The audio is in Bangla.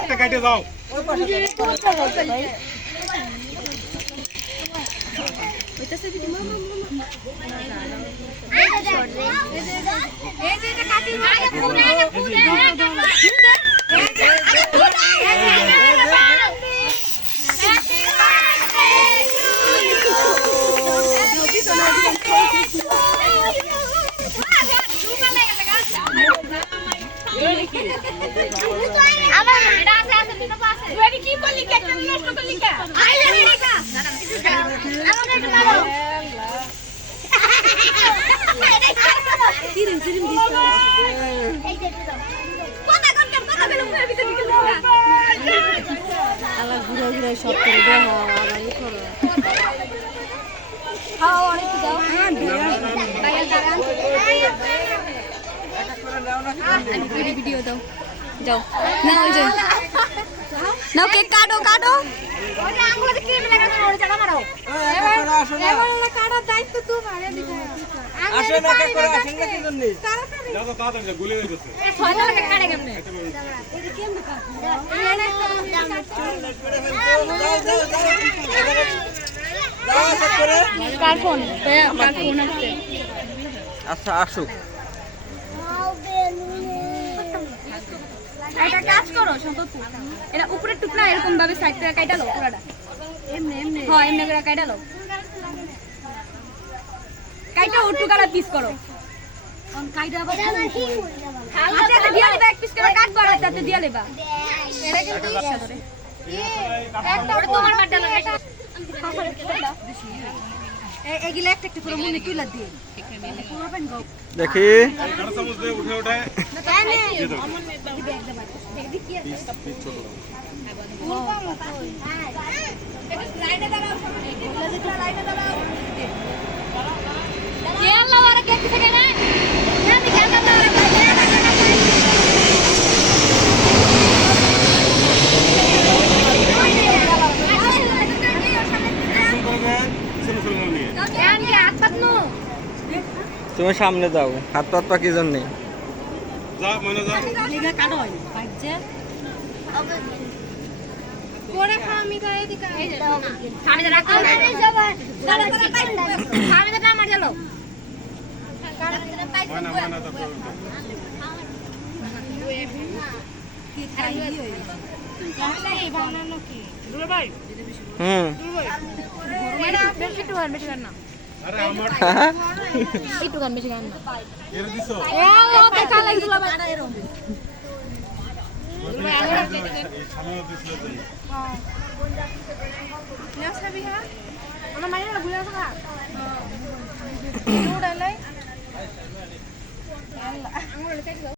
কেকটা কেটে দাও। ভিডিও দাও যাও না ওই যে নাও কেক কাটো কাটো ওটা আঙ্গুলে ক্রিম লাগানো ওরে জানা মারো এবার কাটার দায়িত্ব তোমার এদিকে আসে না কেক করে আসেন না কি জন্য যাও তো তাড়াতাড়ি গুলে যাচ্ছে ছয়টা লাগে কাটে কেমনে এটা কেমন কার ফোন কার ফোন আসছে আচ্ছা আসুক একটা কাজ করো সন্তোষ এটা উপরের টুকরা এরকম ভাবে সাইড থেকে কাটা লও পুরাটা এমনি এমনি হ্যাঁ এমনি করে কাটা লও কাটা ওর টুকরা পিস করো কোন কাটা আবার আচ্ছা দিয়া লেবা এক পিস করে কাট বড় তাতে দিয়া লেবা এটা কিন্তু ইচ্ছা করে একটা তোমার বাদ দাও এগুলা একটা একটা করে মনে তুইলা দিয়ে দেখি বড় চামচ দিয়ে উঠে উঠে তুমি সামনে যাও হাত পাত পা কি জন্য যা মনে যা লেগা কাটো হয় বাজে পরে খামি খাই দিকা এই যে সামনে রাখো সামনে না মার গেল মানা মানা তো কি খাই হই এই বানানো কি দুলা ভাই এটা বেশি তো আর বেশি না আরে আমার একটু গান বেশি গান না এর দিছো ও দেখা লাগছিল বাড়া এরকম এই সামনে দিছিল যাই না সাবি হ্যাঁ আমার মাইরা ঘুরে আসা হ্যাঁ উড়ালাই আল্লাহ আঙ্গুল কেটে দাও